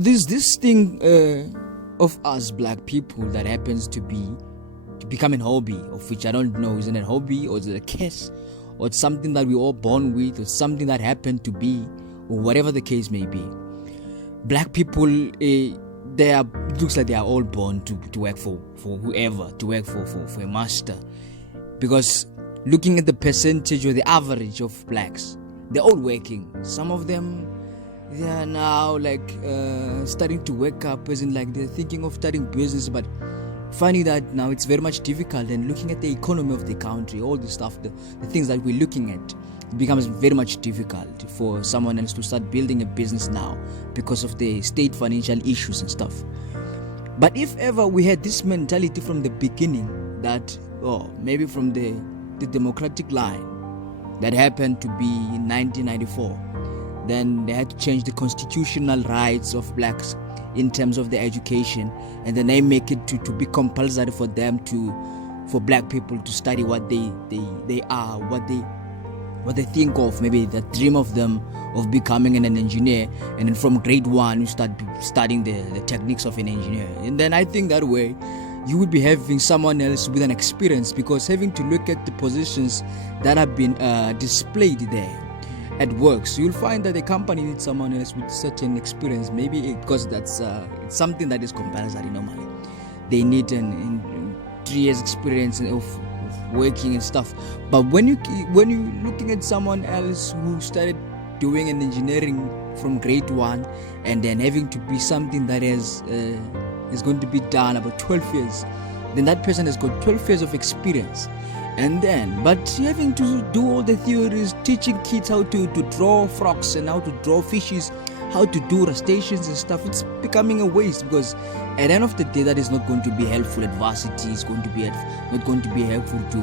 There's this thing of us black people that happens to become a hobby, of which I don't know, is it a hobby or is it a curse, or it's something that we all born with, or something that happened to be, or whatever the case may be. Black people, looks like they are all born to work for whoever, to work for a master. Because looking at the percentage or the average of blacks, they're all working. Some of them, they are now like starting to wake up, as in like they're thinking of starting business, but finding that now it's very much difficult. And looking at the economy of the country, all the stuff, the things that we're looking at, it becomes very much difficult for someone else to start building a business now because of the state financial issues and stuff. But if ever we had this mentality from the beginning that, maybe from the democratic line that happened to be in 1994, then they had to change the constitutional rights of blacks in terms of their education, and then they make it to be compulsory for them for black people to study what they are, what they think of, maybe the dream of them of becoming an engineer, and then from grade 1 you start studying the techniques of an engineer. And then I think that way you would be having someone else with an experience, because having to look at the positions that have been displayed there at work, so you'll find that the company needs someone else with certain experience, maybe because that's it's something that is compulsory normally. They need an 3 years experience of working and stuff. But when you're looking at someone else who started doing an engineering from grade 1 and then having to be something that is going to be done about 12 years, then that person has got 12 years of experience. And then, but having to do all the theories, teaching kids how to draw frogs and how to draw fishes, how to do rustaceans and stuff, it's becoming a waste, because at the end of the day, that is not going to be helpful at varsity. It's going to be not going to be helpful to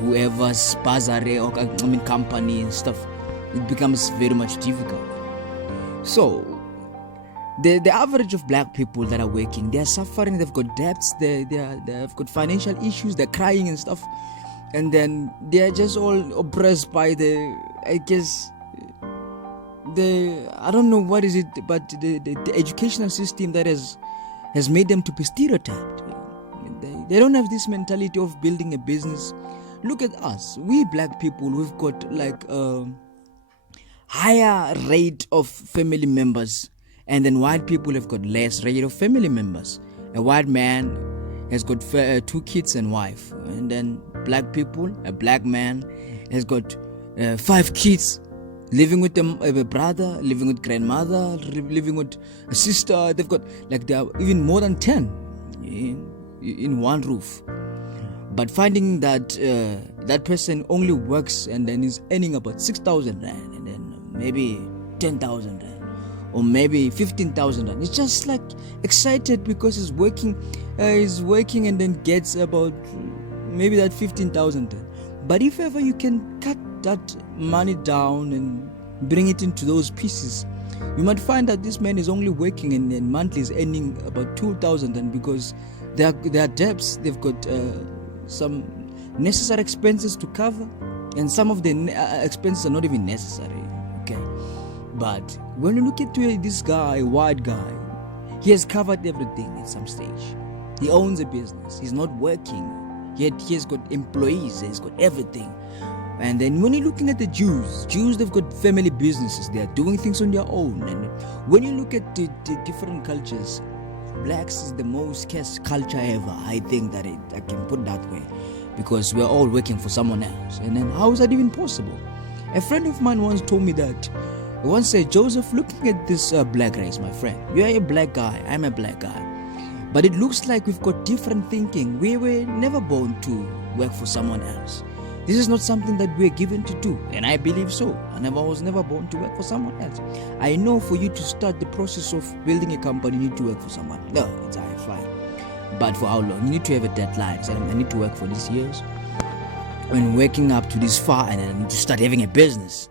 whoever's bursary or company and stuff. It becomes very much difficult. So the average of black people that are working, they are suffering. They've got debts. They've got financial issues. They're crying and stuff, and then they are just all oppressed by I don't know what is it, but the educational system that has made them to be stereotyped. They don't have this mentality of building a business. Look at us, we black people. We've got like a higher rate of family members, and then white people have got less rate of family members. A white man has got 2 kids and wife, and then a black man has got 5 kids, living with a brother, living with grandmother, living with a sister. They've got like there are even more than 10 in one roof. But finding that that person only works and then is earning about 6,000 rand, and then maybe 10,000 rand, or maybe 15,000 rand. It's just like excited because he's working and then gets about maybe that 15,000 rand. But if ever you can cut that money down and bring it into those pieces, you might find that this man is only working and then monthly is earning about 2,000, and because there are debts, they've got some necessary expenses to cover, and some of the expenses are not even necessary. Okay, but when you look at this guy, white guy, he has covered everything at some stage. He owns a business. He's not working, yet he has got employees. He's got everything. And then when you're looking at the Jews, they've got family businesses. They are doing things on their own. And when you look at the different cultures, blacks is the most cursed culture ever. I think that I can put it that way, because we're all working for someone else. And then how is that even possible? A friend of mine once told me that. He once said, Joseph, looking at this black race, my friend, you're a black guy, I'm a black guy, but it looks like we've got different thinking. We were never born to work for someone else. This is not something that we're given to do, and I believe so. I was never born to work for someone else. I know for you to start the process of building a company, you need to work for someone. No, it's fine. But for how long? You need to have a deadline. So I need to work for these years. When working up to this far, and then I need to start having a business.